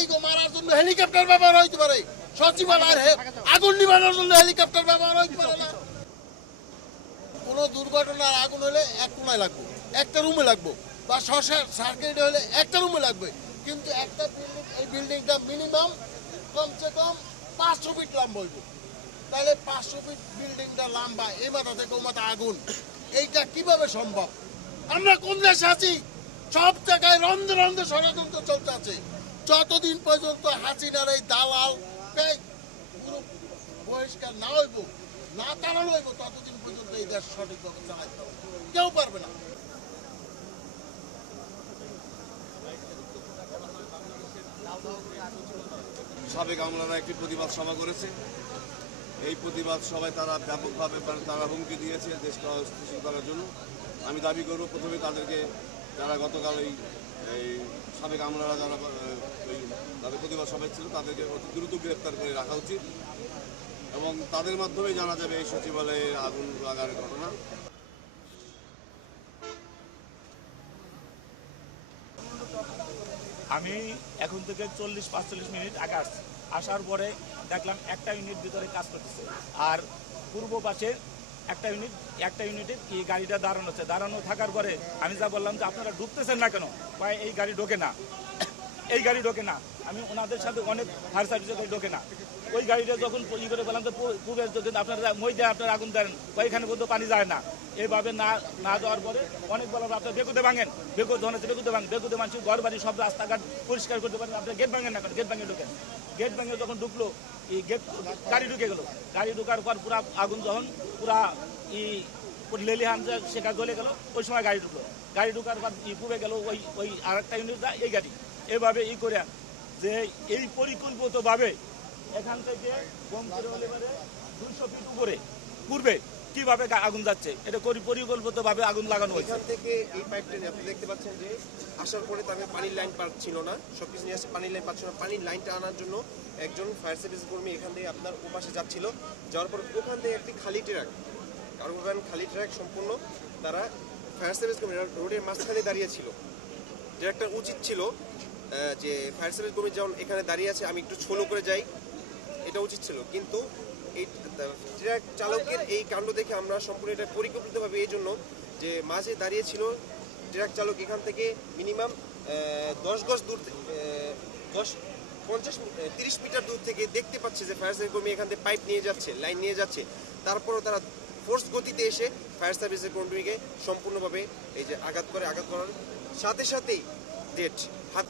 গাড়িকে মারার জন্য হেলিকপ্টার ব্যবহার হইতে পারে, সচিবালয়ের আগুন নিবানোর জন্য হেলিকপ্টার ব্যবহার হইতে পারে না। কোনো দুর্ঘটনার আগুন হলে এক কোনায় লাগবে, একটা রুমে লাগবে, বা শর্ট সার্কিট হলে একটা রুমে লাগবে। কিন্তু একটা বিল্ডিং, এই বিল্ডিংটা মিনিমাম কমসে কম 500 ফিট লম্বা হইব। তাহলে 500 ফিট বিল্ডিংটা লম্বা, এই মাথা থেকে ও মাথা আগুন, এইটা কিভাবে সম্ভব? আমরা কোন দেশে আছি? সব জায়গায় রন্ধে রন্ধে ষড়যন্ত্র চলতে আছে। যতদিন পর্যন্ত হাসিনার এই দালাল পুরো বহিষ্কার না হইব, না তাড়ানো হইব, ততদিন পর্যন্ত এই দেশ সঠিকভাবে চালাইতে হবে, কেউ পারবে না। সাবেক আমলারা একটি প্রতিবাদ সভা করেছে। এই প্রতিবাদ সভায় তারা ব্যাপকভাবে তারা হুমকি দিয়েছে দেশটা অস্থিতিশীল করার জন্য। আমি দাবি করব প্রথমে তাদেরকে, যারা গতকাল এই সাবেক আমলারা যারা তাদের প্রতিবাদ সভায় ছিল, তাদেরকে অতি দ্রুত গ্রেপ্তার করে রাখা উচিত এবং তাদের মাধ্যমে জানা যাবে এই সচিবালয়ে আগুন লাগার ঘটনা। আমি এখন থেকে 40-45 মিনিট আগে আসছি। আসার পরে দেখলাম একটা ইউনিট ভিতরে কাজ করতেছে, আর পূর্ব পাশে একটা ইউনিটের কি গাড়িটা দাঁড়ানো থাকার পরে আমি যা বললাম যে আপনারা ঢুকতেছেন না কেন, ভাই এই গাড়ি ঢোকে না, এই গাড়ি ঢোকে না। আমি ওনাদের সাথে অনেক ফায়ার সার্ভিসের গাড়ি ঢোকে না। ওই গাড়িটা যখন ই করে বললাম তো পূর্বের যদি আপনারা মই দেয় আপনারা আগুন দেন, বা এখানে পর্যন্ত পানি যায় না। এইভাবে না দেওয়ার পরে অনেক বলার আপনার বেকুতে ভাঙেন, বেকুতে মানুষ ঘর বাড়ি সব রাস্তাঘাট পরিষ্কার করতে পারেন, আপনার গেট ভাঙেন না, গেট ভাঙে ঢোকেন। গেট ভাঙে যখন ঢুকলো, এই গেট গাড়ি ঢুকে গেল, গাড়ি ঢুকার পর পুরা আগুন যখন পুরা লেলিহান সেটা জ্বলে গেল, ওই সময় গাড়ি ঢুকলো। গাড়ি ঢুকার পর পুড়ে গেল ওই আর একটা ইউনিট, এই গাড়ি। এভাবে করে যে এই পরিকল্পিতভাবে এখান থেকে বোম করে হলে 200 ফিট উপরে পূর্বে কিভাবে আগুন যাচ্ছে, এটা পরিকল্পিতভাবে আগুন লাগানো হয়েছে। এখান থেকে এই পাইপটা আপনি দেখতে পাচ্ছেন যে আসার পরে তাদের পানির লাইন পাচ্ছিল না, সবকিছু নিয়ে আসছে, পানির লাইন পাচ্ছিল না। পানির লাইনটা আনার জন্য একজন ফায়ার সার্ভিস কর্মী এখান থেকে আপনার ওপাশে যাচ্ছিল, যাওয়ার পর ওখান থেকে একটি খালি ট্রাক, কার্গো খালি ট্রাক সম্পূর্ণ, তারা ফায়ার সার্ভিস কর্মী রোডের মাঝখানে দাঁড়িয়েছিল। যে একটা উচিত ছিল যে ফায়ার সার্ভিস কর্মী যেমন এখানে দাঁড়িয়ে আছে, আমি একটু ছোলো করে যাই, এটা উচিত ছিল। কিন্তু এই ট্রাক চালকের এই কাণ্ড দেখে আমরা সম্পূর্ণ এটা পরিকল্পিতভাবে এই জন্য যে মাঝে দাঁড়িয়েছিল ট্রাক চালক, এখান থেকে মিনিমাম 10 গজ দূর, 30 মিটার দূর থেকে দেখতে পাচ্ছে যে ফায়ার সার্ভিস কর্মী এখান থেকে পাইপ নিয়ে যাচ্ছে, লাইন নিয়ে যাচ্ছে। তারপরও তারা ফোর্স গতিতে এসে ফায়ার সার্ভিসের কর্মীকে সম্পূর্ণভাবে এই যে আঘাত করার সাথে সাথেই ডেট হাত